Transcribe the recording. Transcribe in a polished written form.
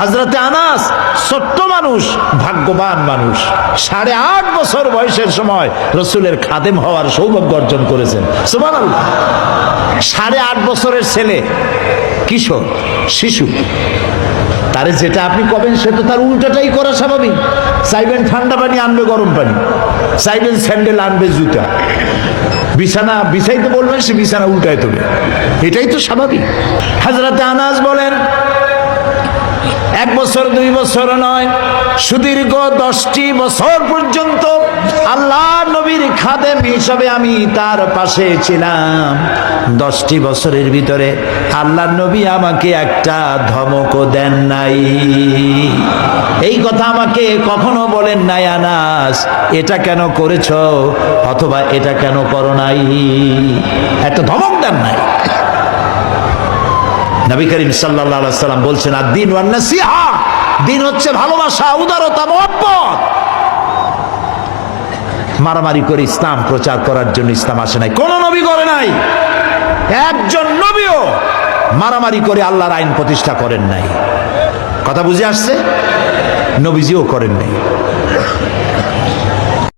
হযরতে আনাস ছোট্ট মানুষ, ভাগ্যবান মানুষ, 8.5 বছর বয়সের সময় রাসূলের খাদেম হওয়ার সৌভাগ্য অর্জন করেছেন। সুবহানাল্লাহ। 8.5 বছরের ছেলে, কিশোর, শিশু, তারে যেটা আপনি কবেন সে তো তার উল্টাটাই করা স্বাভাবিক। চাইবেন ঠান্ডা পানি, আনবে গরম পানি। চাইবেন স্যান্ডেল, আনবে জুতা। বিছানা বিছাইতে বলবেন, সে বিছানা উল্টায় দেবে। এটাই তো স্বাভাবিক। হযরতে আনাস বলেন, 1 বছর 2 বছর নয়, সুদীর্ঘ 10টি বছর পর্যন্ত আল্লাহ নবীর খাদেম হিসাবে আমি তার পাশে ছিলাম। 10টি বছরের ভিতরে আল্লাহ নবী আমাকে একটা ধমকও দেন নাই। এই কথা আমাকে কখনো বলেন নাই, আনাস এটা কেন করেছো অথবা এটা কেন করো নাই, একটা ধমক দেন নাই। নবী করিম সাল্লাল্লাহু আলাইহি সাল্লাম বলছেন, আদ-দীন ওয়ান নাসিহা, দিন হচ্ছে ভালোবাসা, উদারতা, মহব্বত। মারামারি করে ইসলাম প্রচার করার জন্য ইসলাম আসে নাই, কোন নবী করে নাই। একজন নবীও মারামারি করে আল্লাহর আইন প্রতিষ্ঠা করেন নাই। কথা বুঝে আসছে? নবীজিও করেন নাই।